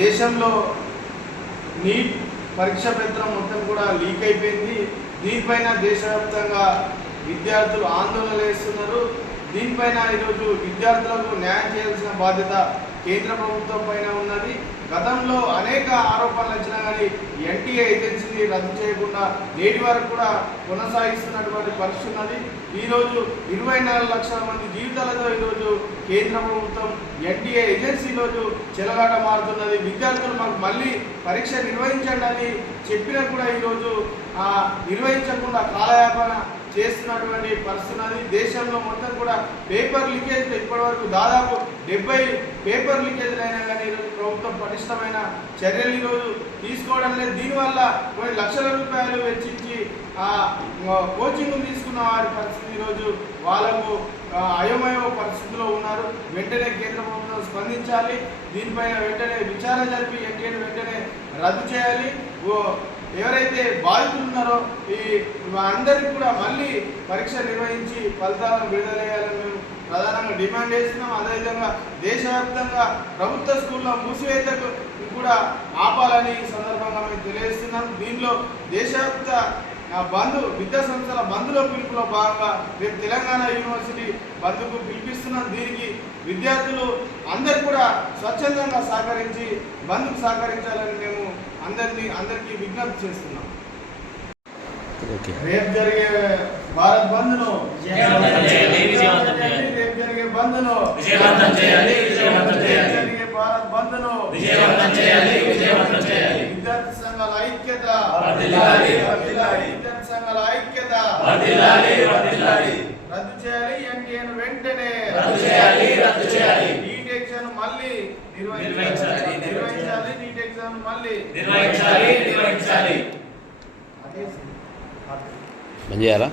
దేశంలో నీట్ పరీక్ష పత్రం మొత్తం కూడా లీక్ అయిపోయింది. దీనిపైన దేశవ్యాప్తంగా విద్యార్థులు ఆందోళన చేస్తున్నారు దీనిపైన ఈరోజు విద్యార్థులకు న్యాయం చేయాల్సిన బాధ్యత కేంద్ర ప్రభుత్వం పైన ఉన్నది. గతంలో అనేక ఆరోపణలు వచ్చినా కానీ ఎన్టీఏ ఏజెన్సీని రద్దు చేయకుండా నేటి వరకు కూడా కొనసాగిస్తున్నటువంటి పరిస్థితి ఉన్నది. ఈరోజు ఇరవై నాలుగు లక్షల మంది జీవితాలతో ఈరోజు కేంద్ర ప్రభుత్వం ఎన్డీఏ ఏజెన్సీ రోజు చెలగాట మారుతున్నది. విద్యార్థులు మాకు మళ్ళీ పరీక్ష నిర్వహించండి అని చెప్పినా కూడా ఈరోజు నిర్వహించకుండా కాలయాపన చేస్తున్నటువంటి పరిస్థితి దేశంలో మొత్తం కూడా పేపర్ లీకేజ్లు ఇప్పటివరకు దాదాపు డెబ్బై పేపర్ లీకేజ్లు అయినా కానీ ఈరోజు ప్రభుత్వం పటిష్టమైన చర్యలు ఈరోజు తీసుకోవడం లేదు. దీనివల్ల కొన్ని లక్షల రూపాయలు వెచ్చించి కోచింగ్ తీసుకున్న వారి పరిస్థితి ఈరోజు వాళ్ళకు అయోమయ పరిస్థితిలో ఉన్నారు. వెంటనే కేంద్ర ప్రభుత్వం స్పందించాలి. దీనిపైన వెంటనే విచారణ జరిపి ఎన్టీఏను వెంటనే రద్దు చేయాలి. ఓ ఎవరైతే బాధితులు ఉన్నారో అందరికి కూడా మళ్ళీ పరీక్ష నిర్వహించి ఫలితాలను విడుదలయ్యాలని మేము ప్రధానంగా డిమాండ్ చేస్తున్నాం. అదేవిధంగా దేశవ్యాప్తంగా ప్రభుత్వ స్కూల్లో మూసివేతకు కూడా ఆపాలని ఈ సందర్భంగా మేము తెలియజేస్తున్నాం. దీనిలో దేశవ్యాప్త బంధు విద్యా సంస్థల బంద్లో పిలుపులో భాగంగా రేపు తెలంగాణ యూనివర్సిటీ బంధుకు పిలిపిస్తున్నాం. దీనికి విద్యార్థులు అందరు కూడా స్వచ్ఛందంగా సహకరించి బంధుకు సహకరించాలని మేము అందరినీ అందరికీ విజ్ఞప్తి చేస్తున్నాం. రేపు జరిగే భారత్ బంద్ను విజయవంతం చేయాలి, విజయవంతం చేయాలి. రేపు జరిగే బంద్ను విజయవంతం చేయాలి, విజయవంతం రేపు చేయాలి. జరిగే భారత్ బంద్ను విజయవంతం చేయాలి, విజయవంతం చేయాలి. విద్యార్థి సంఘాల ఐక్యత వర్ధిల్లాలి, వర్ధిల్లాలి. విద్యార్థి సంఘాల ఐక్యత వర్ధిల్లాలి, వర్ధిల్లాలి. రద్దు చేయాలి ఎన్టీఏను వెంటనే రద్దు చేయాలి, రద్దు చేయాలి. నీట్ ఎగ్జామ్ మళ్ళీ నిర్వహించాలి, నిర్వహించాలి నీట్ ఎగ్జామ్ మళ్ళీ నిర్వహించాలి నిర్వహించాలి బంద్ చేయాలా